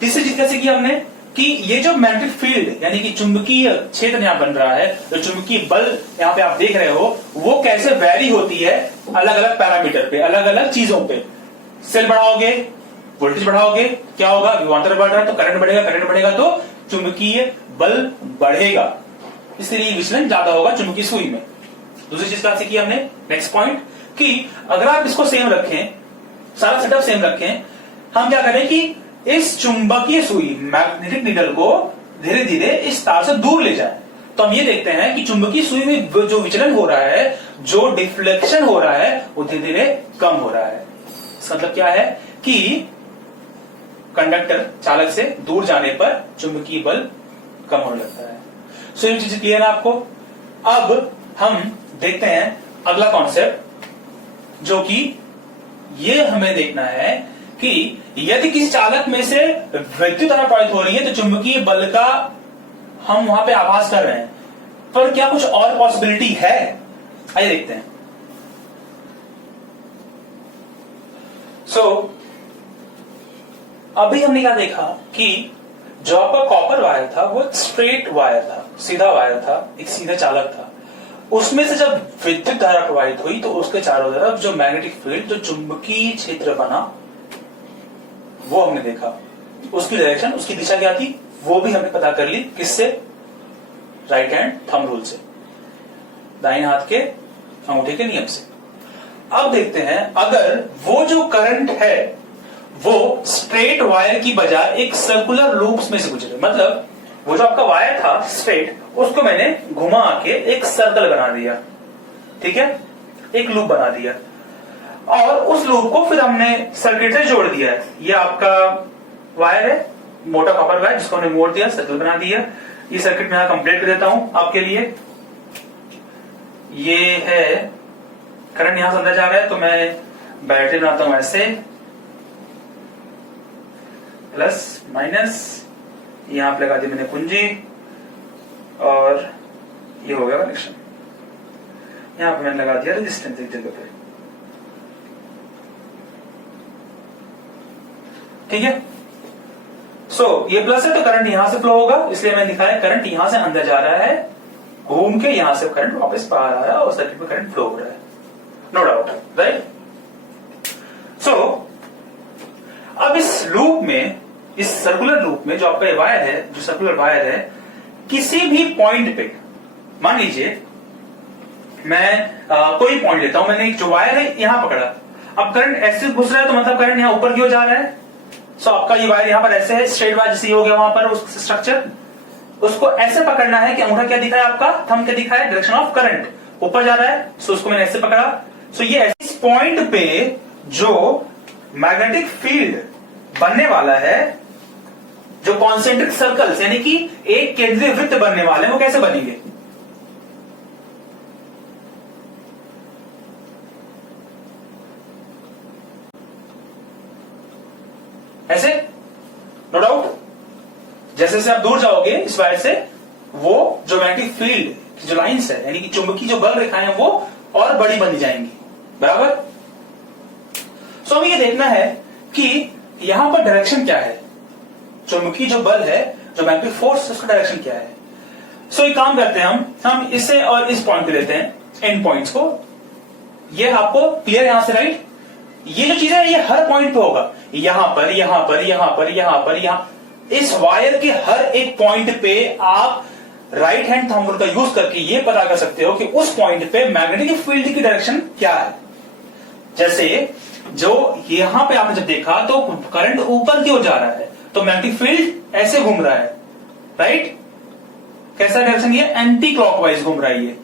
तीसरी चीज क्या सीखी हमने कि ये जो मैग्नेटिक फील्ड यानी कि चुंबकीय क्षेत्र यहां बन रहा है, जो चुंबकीय बल यहां पे आप देख रहे हो, वो कैसे वैरी होती है अलग अलग पैरामीटर पे, अलग अलग चीजों पे। सेल बढ़ाओगे, वोल्टेज बढ़ाओगे, क्या होगा? विभवांतर बढ़ रहा है तो करंट बढ़ेगा, करंट बढ़ेगा तो चुंबकीय बल बढ़ेगा, इसलिए विचलन ज्यादा होगा चुंबकीय सुई में। दूसरी चीज क्या सीखी हमने, नेक्स्ट पॉइंट, कि अगर आप इसको सेम रखें, सारा सेटअप सेम रखें, हम क्या करें कि इस चुंबकीय सुई मैग्नेटिक नीडल को धीरे धीरे इस तार से दूर ले जाए, तो हम ये देखते हैं कि चुंबकीय सुई में जो विचलन हो रहा है, जो डिफ्लेक्शन हो रहा है, वो धीरे धीरे कम हो रहा है। इसका मतलब क्या है कि कंडक्टर चालक से दूर जाने पर चुंबकीय बल कम होने लगता है। सो ये चीज क्लियर है आपको। अब हम देखते हैं अगला कॉन्सेप्ट, जो कि ये हमें देखना है कि यदि किसी चालक में से विद्युत धारा प्रवाहित हो रही है तो चुंबकीय बल का हम वहां पे आभास कर रहे हैं, पर क्या कुछ और पॉसिबिलिटी है? आइए देखते हैं। अभी हमने क्या देखा कि जो आपका कॉपर वायर था वो स्ट्रेट वायर था, सीधा वायर था, एक सीधा चालक था। उसमें से जब विद्युत धारा प्रवाहित हुई तो उसके चारों तरफ जो मैग्नेटिक फील्ड, जो चुंबकीय क्षेत्र बना, वो हमने देखा। उसकी डायरेक्शन, उसकी दिशा क्या थी, वो भी हमने पता कर ली। किससे? राइट हैंड थंब रूल से, दाहिने हाथ के अंगूठे के नियम से। अब देखते हैं, अगर वो जो करंट है वो स्ट्रेट वायर की बजाय एक सर्कुलर लूप्स में से गुजरे, मतलब वो जो आपका वायर था स्ट्रेट, उसको मैंने घुमा के एक सर्कल बना दिया, ठीक है, एक लूप बना दिया, और उस लूप को फिर हमने सर्किट से जोड़ दिया है। ये आपका वायर है, मोटा कॉपर वायर, जिसको हमने मोड़ दिया, सर्कल बना दिया। ये सर्किट मैं यहां कंप्लीट कर देता हूं आपके लिए। ये है करंट, यहां से अंदर जा रहा है, तो मैं बैटरी बनाता हूं ऐसे, प्लस माइनस, यहां पे लगा दी मैंने कुंजी, और ये हो गया कनेक्शन। यहां पे मैंने लगा दिया रेजिस्टेंस एक जगह पे, ठीक है। ये प्लस है तो करंट यहां से फ्लो होगा, इसलिए मैंने दिखाया करंट यहां से अंदर जा रहा है, घूम के यहां से करंट वापस बाहर आ रहा है और सर्किट में करंट फ्लो हो रहा है, नो डाउट, राइट। अब इस लूप में, इस सर्कुलर लूप में जो आपका वायर है, जो सर्कुलर वायर है, किसी भी पॉइंट पे, मान लीजिए मैं कोई पॉइंट लेता हूं, मैंने जो वायर है यहां पकड़ा, अब करंट ऐसे घुस रहा है, तो मतलब करंट यहां ऊपर की ओर जा रहा है। आपका ये वायर यहां पर ऐसे है, स्ट्रेट वायर जैसे हो गया वहां पर उस स्ट्रक्चर, उसको ऐसे पकड़ना है कि अंगूठा क्या दिखा है आपका, थंब क्या दिखा है, डायरेक्शन ऑफ करंट ऊपर जा रहा है, उसको मैंने ऐसे पकड़ा। ये इस पॉइंट पे जो मैग्नेटिक फील्ड बनने वाला है, जो कॉन्सेंट्रिक सर्कल्स यानी कि एक केंद्रीय वृत्त बनने वाले हैं, वो कैसे बनेंगे? ऐसे, नो डाउट। जैसे जैसे आप दूर जाओगे इस वायर से, वो जो मैग्नेटिक फील्ड की जो लाइंस है, यानी कि चुंबकीय जो बल रेखाएं हैं, वो और बड़ी बनी जाएंगी, बराबर। हमें ये देखना है कि यहां पर डायरेक्शन क्या है, चुंबकीय जो बल है, जो मैग्नेटिक फोर्स, उसका डायरेक्शन क्या है। एक काम करते हैं, हम इसे और इस पॉइंट पे लेते हैं, एंड पॉइंट्स को। ये आपको क्लियर यहां से, राइट। ये जो चीज है ये हर पॉइंट पे होगा, यहां पर, यहां पर, यहां पर, यहां पर, यहां, इस वायर के हर एक पॉइंट पे आप राइट हैंड थंब रूल का यूज करके ये पता कर सकते हो कि उस पॉइंट पे मैग्नेटिक फील्ड की डायरेक्शन क्या है। जैसे जो यहां पे आपने जब देखा तो करंट ऊपर की ओर जा रहा है, तो मैग्नेटिक फील्ड ऐसे घूम रहा है, राइट। कैसा डायरेक्शन? ये एंटी क्लॉकवाइज घूम रहा है, ये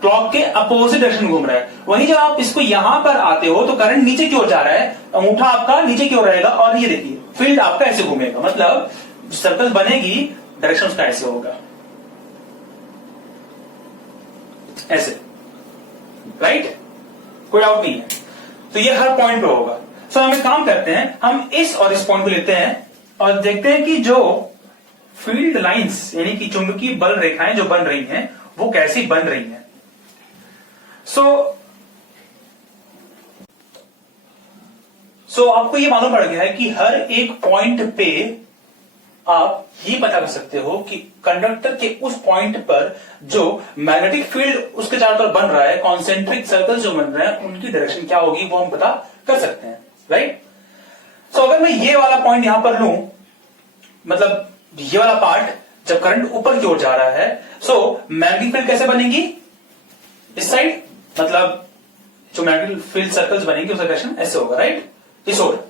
क्लॉक के अपोजिट डायरेक्शन घूम रहा है। वहीं जब आप इसको यहां पर आते हो तो करंट नीचे की ओर जा रहा है, अंगूठा आपका नीचे की ओर रहेगा, और ये देखिए फील्ड आपका ऐसे घूमेगा, मतलब सर्कल बनेगी, डायरेक्शन उसका ऐसे होगा, ऐसे, राइट। कोई डाउट नहीं है। तो ये हर पॉइंट पे होगा। हम एक काम करते हैं, हम इस और इस पॉइंट को लेते हैं और देखते हैं कि जो फील्ड लाइंस यानी कि चुंबकीय बल रेखाएं जो बन रही हैं, वो कैसी बन रही हैं। आपको ये मालूम पड़ गया है कि हर एक पॉइंट पे आप ये पता कर सकते हो कि कंडक्टर के उस पॉइंट पर जो मैग्नेटिक फील्ड उसके चारों तरफ बन रहा है, कॉन्सेंट्रिक सर्कल जो बन रहे हैं, उनकी डायरेक्शन क्या होगी वो हम पता कर सकते हैं, राइट। सो अगर मैं ये वाला पॉइंट यहां पर लूं, मतलब ये वाला पार्ट जब करंट ऊपर की ओर जा रहा है, सो मैग्नेटिक फील्ड कैसे बनेगी, इस साइड, मतलब जो मैग्नेटिक फील्ड सर्कल्स बनेंगे उसका डायरेक्शन ऐसे होगा, राइट, इस ओर।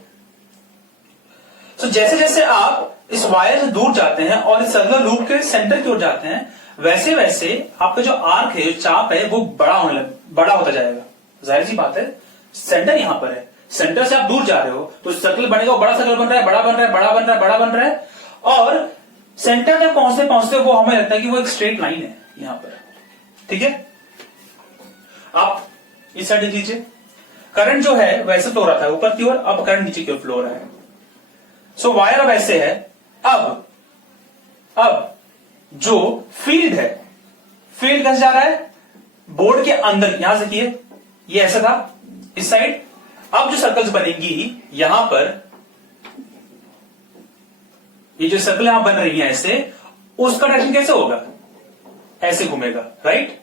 सो जैसे जैसे आप इस वायर से दूर जाते हैं और इस सर्कुलर लूप के सेंटर की ओर जाते हैं, वैसे वैसे आपका जो आर्क है, जो चाप है, वो बड़ा होता जाएगा। जाहिर सी बात है, सेंटर यहां पर है, सेंटर से आप दूर जा रहे हो तो सर्कल बनेगा, वो बड़ा सर्कल बन रहा है, बड़ा बन रहा है, बड़ा बन रहा है, बड़ा बन रहा है, और सेंटर तक पहुंचते पहुंचते वो हमें लगता है कि वो एक स्ट्रेट लाइन है यहां पर, ठीक है। आप इस साइड देख लीजिए, करंट जो है वैसे फ्लो रहा था ऊपर की ओर, अब करंट नीचे की ओर फ्लो हो रहा है। सो वायर अब ऐसे है, अब जो फील्ड है, फील्ड कैसे जा रहा है, बोर्ड के अंदर, यहां से किए, ये ऐसा था इस साइड। अब जो सर्कल्स बनेंगी यहां पर, ये जो सर्कल यहां बन रही है ऐसे, उसका डायरेक्शन कैसे होगा, ऐसे घूमेगा, राइट,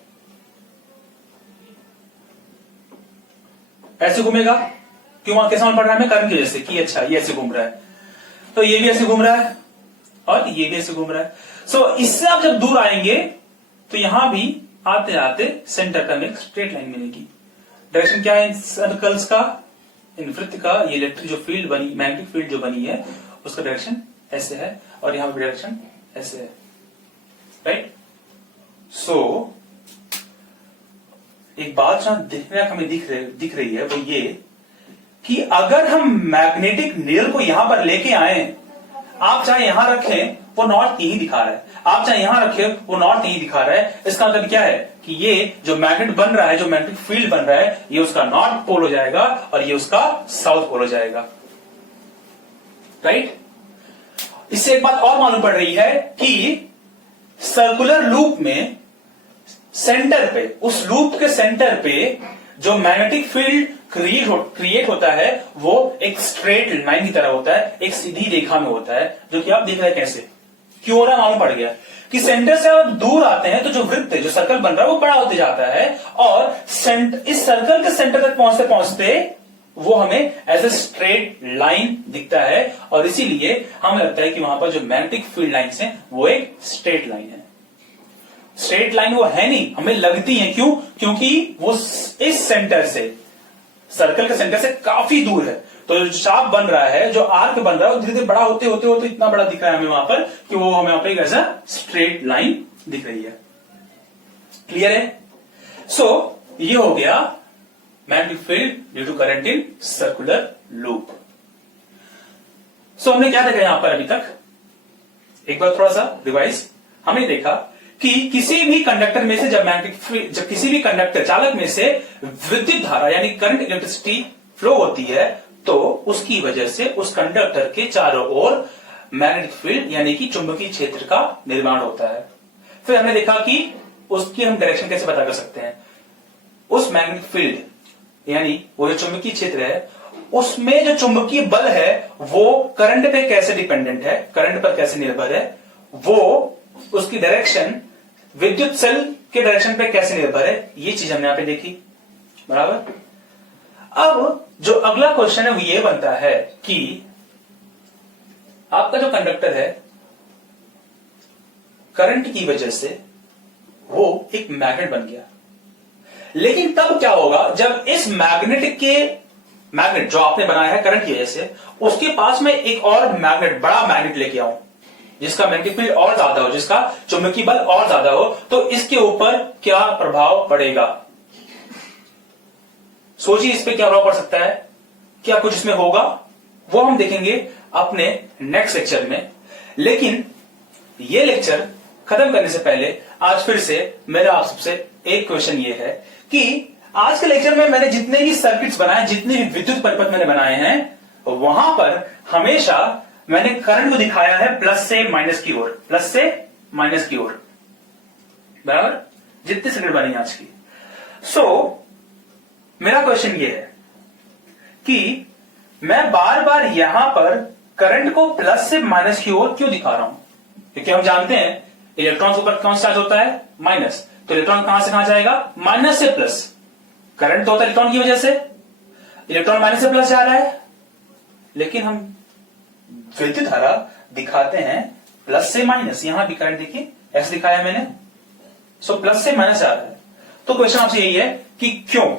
ऐसे घूमेगा। क्यों, वहां कैसा पड़ रहा है हमें, करंट की वजह से, कि अच्छा ये ऐसे घूम रहा है, तो ये भी ऐसे घूम रहा है और ये भी ऐसे घूम रहा है। सो इससे आप जब दूर आएंगे तो यहां भी आते आते सेंटर पर एक स्ट्रेट लाइन मिलेगी। डायरेक्शन क्या है इन सर्कल्स का, इन वृत्त का, ये इलेक्ट्रिक जो फील्ड बनी, मैग्नेटिक फील्ड जो बनी है, उसका डायरेक्शन ऐसे है और यहां पर डायरेक्शन ऐसे है, राइट। सो एक बात जो देखने हमें दिख रही है वो ये कि अगर हम मैग्नेटिक नीडल को यहां पर लेके आए, आप चाहे यहां रखें वो नॉर्थ यही दिखा रहा है, आप चाहे यहां रखें वो नॉर्थ यही दिखा रहा है। इसका मतलब क्या है कि ये जो मैग्नेट बन रहा है, जो मैग्नेटिक फील्ड बन रहा है, ये उसका नॉर्थ पोल हो जाएगा और ये उसका साउथ पोल हो जाएगा, राइट। इससे एक बात और मालूम पड़ रही है कि सर्कुलर लूप में सेंटर पे, उस लूप के सेंटर पे जो मैग्नेटिक फील्ड क्रिएट होता है वो एक स्ट्रेट लाइन की तरह होता है, एक सीधी रेखा में होता है, जो कि आप देख रहे हैं कैसे, क्यों हो रहा मालूम पड़ गया कि सेंटर से आप दूर आते हैं तो जो वृत्त है, जो सर्कल बन रहा है, वो बड़ा होते जाता है और इस सर्कल के सेंटर तक पहुंचते पहुंचते वो हमें एज ए स्ट्रेट लाइन दिखता है और इसीलिए हमें लगता है कि वहां पर जो मैग्नेटिक फील्ड लाइंस है वो एक स्ट्रेट लाइन है। स्ट्रेट लाइन वो है नहीं, हमें लगती है, क्यों, क्योंकि वो इस सेंटर से, सर्कल के सेंटर से काफी दूर है। तो जो चाप बन रहा है, जो आर्क बन रहा है, वो धीरे धीरे बड़ा होते होते होते इतना बड़ा दिख रहा है हमें वहां पर कि वो हमें वहां पर एक ऐसा स्ट्रेट लाइन दिख रही है। क्लियर है। सो ये हो गया magnetic field due to current in circular loop. So हमने क्या देखा यहां पर अभी तक, एक बार थोड़ा सा रिवाइज। हमने देखा कि किसी भी कंडक्टर में से जब किसी भी कंडक्टर चालक में से विद्युत धारा यानी करंट, इलेक्ट्रिसिटी फ्लो होती है तो उसकी वजह से उस कंडक्टर के चारों ओर मैग्नेटिक फील्ड यानी कि चुंबकीय क्षेत्र का निर्माण होता है। फिर हमने देखा कि उसकी हम डायरेक्शन कैसे पता कर सकते हैं। उस मैग्नेटिक फील्ड यानी वो जो चुंबकीय क्षेत्र है, उसमें जो चुंबकीय बल है वो करंट पे कैसे डिपेंडेंट है, करंट पर कैसे निर्भर है, वो उसकी डायरेक्शन विद्युत सेल के डायरेक्शन पे कैसे निर्भर है, ये चीज हमने यहां पे देखी, बराबर। अब जो अगला क्वेश्चन है वो ये बनता है कि आपका जो कंडक्टर है, करंट की वजह से वो एक मैग्नेट बन गया, लेकिन तब क्या होगा जब इस मैग्नेट जो आपने बनाया है करंट की वजह से, उसके पास में एक और मैग्नेट, बड़ा मैग्नेट लेके आऊं जिसका मैग्नेटिक फील्ड और ज्यादा हो, जिसका चुंबकीय बल और ज्यादा हो, तो इसके ऊपर क्या प्रभाव पड़ेगा। सोचिए इस पे क्या प्रभाव पड़ सकता है, क्या कुछ इसमें होगा, वो हम देखेंगे अपने नेक्स्ट लेक्चर में। लेकिन ये लेक्चर खत्म करने से पहले आज फिर से मेरा आप सबसे एक क्वेश्चन ये है कि आज के लेक्चर में मैंने जितने भी सर्किट्स बनाए, जितने भी विद्युत परिपथ मैंने बनाए हैं, वहां पर हमेशा मैंने करंट को दिखाया है प्लस से माइनस की ओर, प्लस से माइनस की ओर, बराबर, जितनी सर्किट बनी आज की। सो मेरा क्वेश्चन ये है कि मैं बार बार यहां पर करंट को प्लस से माइनस की ओर क्यों दिखा रहा हूं? क्योंकि हम जानते हैं इलेक्ट्रॉन के ऊपर कौन सा चार्ज होता है? माइनस। तो इलेक्ट्रॉन कहां से कहां जाएगा? माइनस से प्लस। करंट तो होता है इलेक्ट्रॉन की वजह से, इलेक्ट्रॉन माइनस से प्लस जा रहा है, लेकिन हम विद्युत धारा दिखाते हैं प्लस से माइनस। यहां भी करंट देखिए ऐसे दिखाया मैंने, सो प्लस से माइनस जा रहा है। तो क्वेश्चन आपसे यही है कि क्यों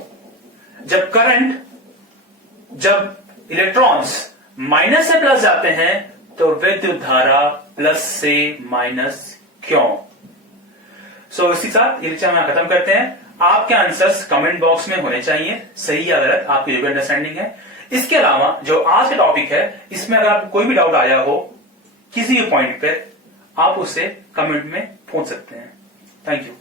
जब इलेक्ट्रॉन्स माइनस से प्लस जाते हैं तो विद्युत धारा प्लस से माइनस क्यों? सो इसी साथ ये लेक्चर हम खत्म करते हैं। आपके आंसर्स कमेंट बॉक्स में होने चाहिए, सही या गलत आपकी जो भी अंडरस्टैंडिंग है। इसके अलावा जो आज का टॉपिक है, इसमें अगर आपको कोई भी डाउट आया हो किसी भी पॉइंट पे, आप उसे कमेंट में पूछ सकते हैं। Thank you.